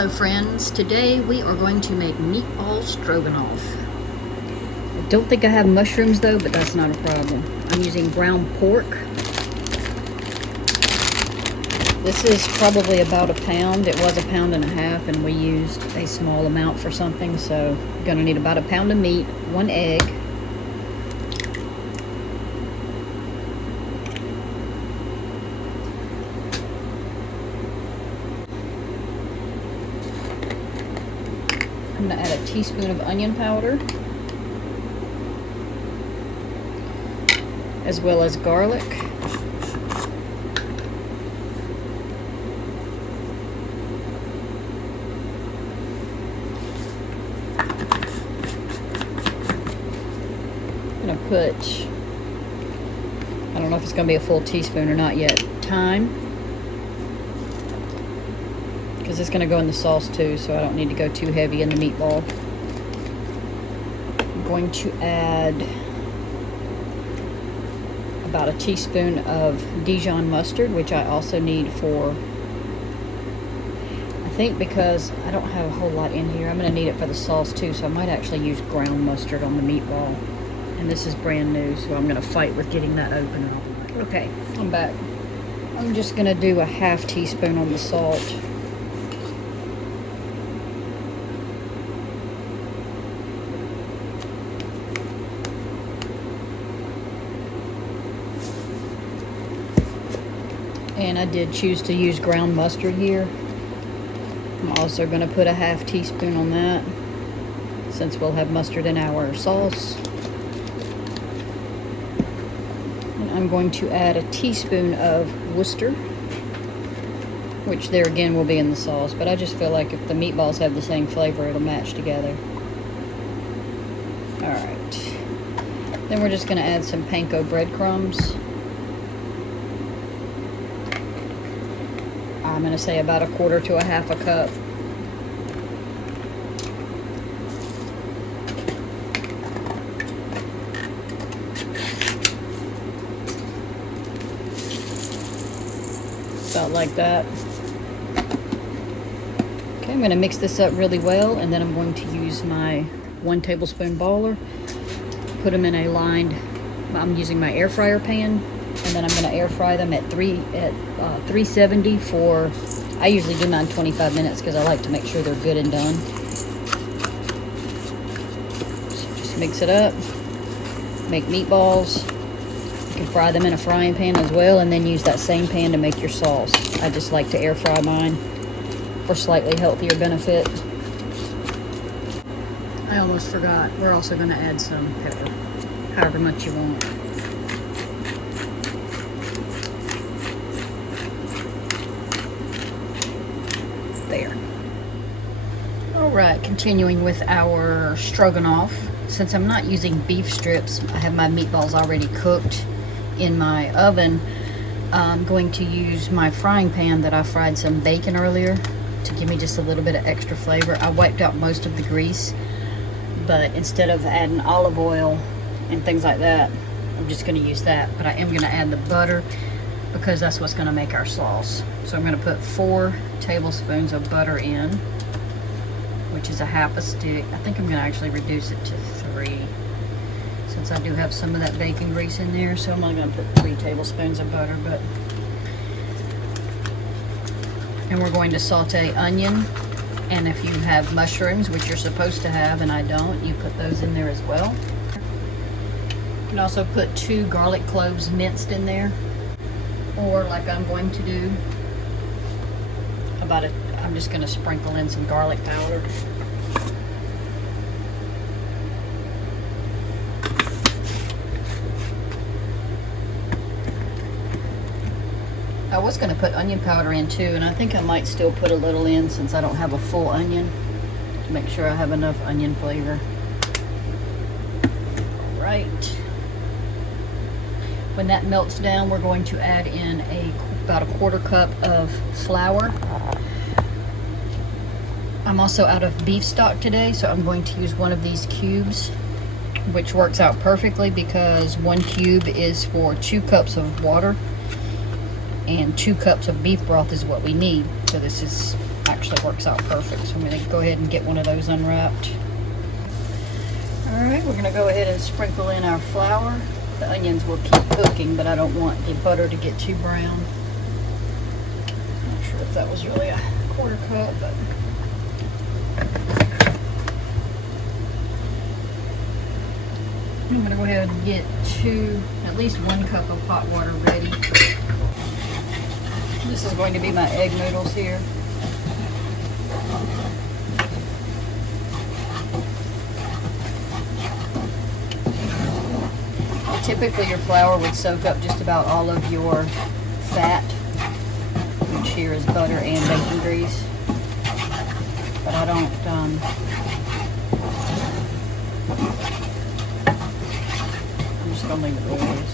Hello friends, today we are going to make meatball stroganoff. I don't think I have mushrooms though, but that's not a problem. I'm using ground pork. This is probably about a pound. It was 1.5 pounds and we used a small amount for something, so you're gonna need about 1 pound of meat, 1 egg, I'm going to add a teaspoon of onion powder, as well as garlic. I'm going to put, I don't know if it's going to be a full teaspoon or not yet, thyme. Because it's going to go in the sauce too, so I don't need to go too heavy in the meatball. I'm going to add about a teaspoon of Dijon mustard, which I also need for, I think because I don't have a whole lot in here, I'm going to need it for the sauce too, so I might actually use ground mustard on the meatball. And this is brand new, so I'm going to fight with getting that open. Okay, I'm back. I'm just going to do a half teaspoon on the salt. And I did choose to use ground mustard here. I'm also going to put a half teaspoon on that, since we'll have mustard in our sauce. And I'm going to add a teaspoon of Worcestershire, which there again will be in the sauce, but I just feel like if the meatballs have the same flavor, it'll match together. Alright. Then we're just going to add some panko breadcrumbs. I'm going to say about 1/4 to 1/2 cup. About like that. Okay, I'm going to mix this up really well, and then I'm going to use my 1 tablespoon baller. Put them in a lined, I'm using my air fryer pan. And then I'm going to air fry them at 370 for, I usually do mine 25 minutes because I like to make sure they're good and done. So just mix it up, make meatballs. You can fry them in a frying pan as well, and then use that same pan to make your sauce. I just like to air fry mine for slightly healthier benefit. I almost forgot, we're also going to add some pepper, however much you want. There. Alright, continuing with our stroganoff. Since I'm not using beef strips, I have my meatballs already cooked in my oven. I'm going to use my frying pan that I fried some bacon earlier to give me just a little bit of extra flavor. I wiped out most of the grease, but instead of adding olive oil and things like that, I'm just going to use that. But I am going to add the butter because that's what's going to make our sauce. So I'm going to put 4 tablespoons of butter in, which is a 1/2 stick. I think I'm going to actually reduce it to 3 since I do have some of that bacon grease in there. So I'm only going to put 3 tablespoons of butter. And we're going to saute onion, and if you have mushrooms, which you're supposed to have and I don't, you put those in there as well. You can also put 2 garlic cloves minced in there, or like I'm going to do, I'm just going to sprinkle in some garlic powder. I was going to put onion powder in too, and I think I might still put a little in since I don't have a full onion, to make sure I have enough onion flavor. Right. When that melts down, we're going to add in about 1/4 cup of flour. I'm also out of beef stock today, so I'm going to use one of these cubes, which works out perfectly because 1 cube is for 2 cups of water, and 2 cups of beef broth is what we need. So this is actually works out perfect. So I'm going to go ahead and get one of those unwrapped. Alright, we're going to go ahead and sprinkle in our flour. The onions will keep cooking, but I don't want the butter to get too brown. Not sure if that was really a quarter cup, but I'm going to go ahead and get at least 1 cup of hot water ready. This is going to be my egg noodles here. Typically your flour would soak up just about all of your fat, which here is butter and bacon grease. But I don't, I'm just going to leave it the way it is.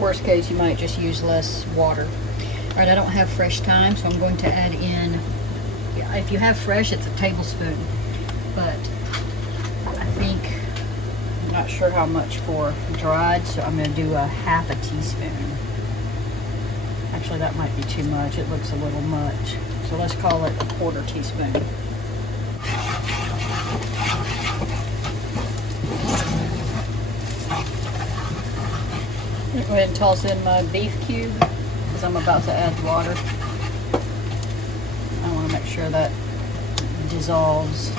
Worst case, you might just use less water. Alright, I don't have fresh thyme, so I'm going to add in, if you have fresh, it's a tablespoon, but I think, I'm not sure how much for dried, so I'm going to do a half a teaspoon. Actually, that might be too much. It looks a little much. So let's call it a quarter teaspoon. I'm going to go ahead and toss in my beef cube because I'm about to add water. I want to make sure that dissolves.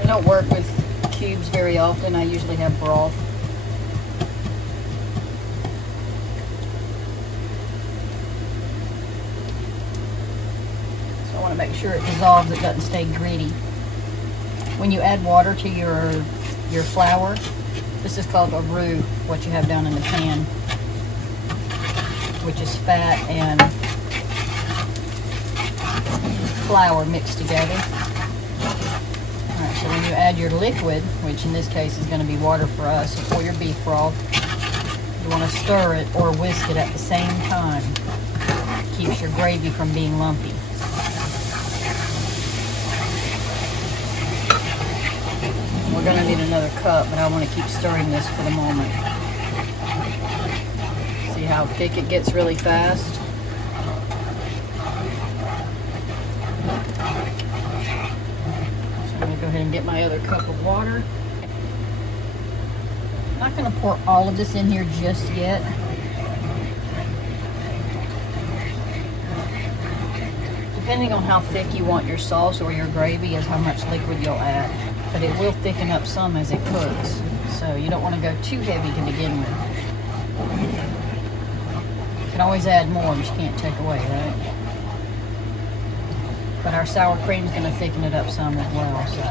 I don't work with cubes very often. I usually have broth. So I want to make sure it dissolves, it doesn't stay gritty. When you add water to your flour, this is called a roux, what you have down in the pan, which is fat and flour mixed together. Alright, so when you add your liquid, which in this case is going to be water for us, so for your beef broth, you want to stir it or whisk it at the same time. It keeps your gravy from being lumpy. We're going to need another cup, but I want to keep stirring this for the moment. See how thick it gets really fast? So I'm going to go ahead and get my other cup of water. I'm not going to pour all of this in here just yet. Depending on how thick you want your sauce or your gravy is how much liquid you'll add. But it will thicken up some as it cooks. So you don't want to go too heavy to begin with. You can always add more, but you can't take away, right? But our sour cream is going to thicken it up some as well. So.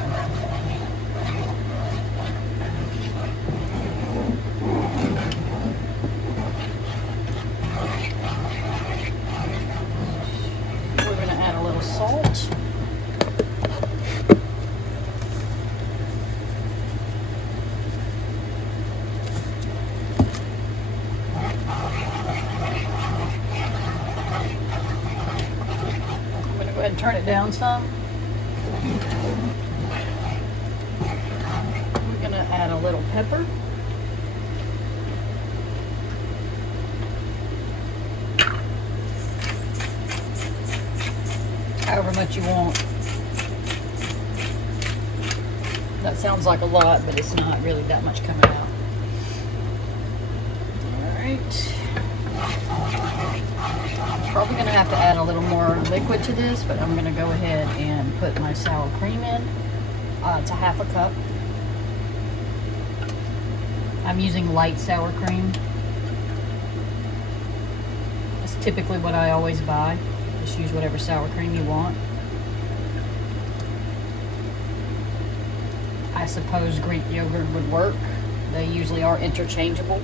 We're going to add a little salt. Go ahead and turn it down some. We're going to add a little pepper. However much you want. That sounds like a lot, but it's not really that much coming out. Alright. Probably going to have to add a little more liquid to this, but I'm going to go ahead and put my sour cream in. It's a half a cup. I'm using light sour cream. That's typically what I always buy. Just use whatever sour cream you want. I suppose Greek yogurt would work. They usually are interchangeable.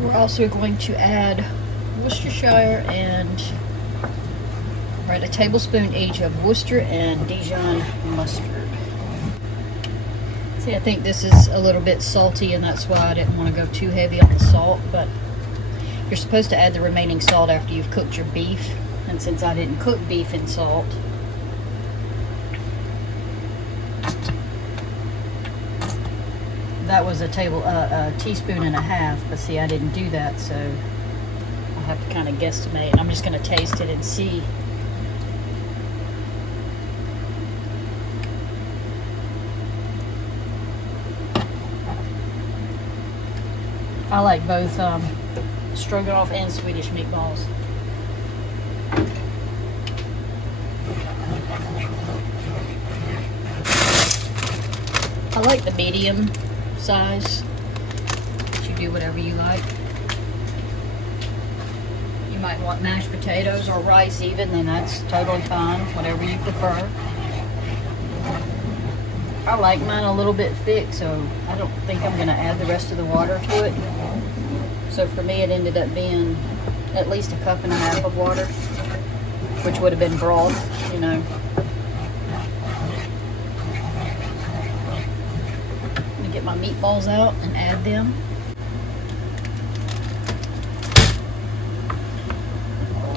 We're also going to add Worcestershire and a tablespoon each of Worcester and Dijon mustard. See, I think this is a little bit salty, and that's why I didn't want to go too heavy on the salt, but you're supposed to add the remaining salt after you've cooked your beef, and since I didn't cook beef in salt, that was a teaspoon and a half, but see, I didn't do that, so I'll have to kind of guesstimate. I'm just going to taste it and see. I like both stroganoff and Swedish meatballs. I like the medium size, but you do whatever you like. You might want mashed potatoes or rice even, then that's totally fine, whatever you prefer. I like mine a little bit thick, so I don't think I'm going to add the rest of the water to it. So for me, it ended up being at least a cup and a half of water, which would have been broth, you know. I'm going to get my meatballs out and add them.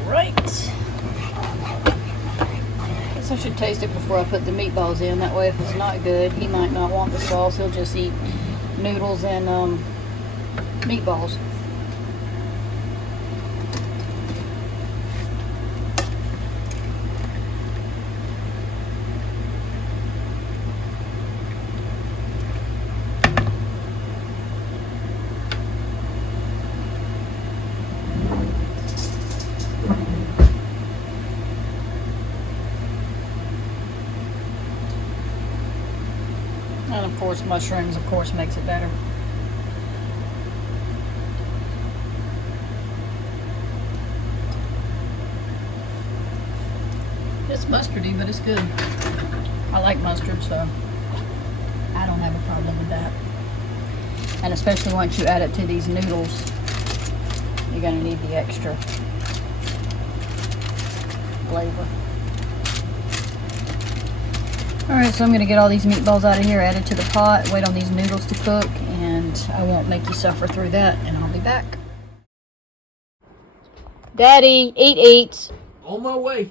Alright. I should taste it before I put the meatballs in. That way, if it's not good, he might not want the sauce. He'll just eat noodles and meatballs. And of course, mushrooms, of course, makes it better. It's mustardy, but it's good. I like mustard, so I don't have a problem with that. And especially once you add it to these noodles, you're going to need the extra flavor. Alright, so I'm going to get all these meatballs out of here, add it to the pot, wait on these noodles to cook, and I won't make you suffer through that, and I'll be back. Daddy, eat. On my way.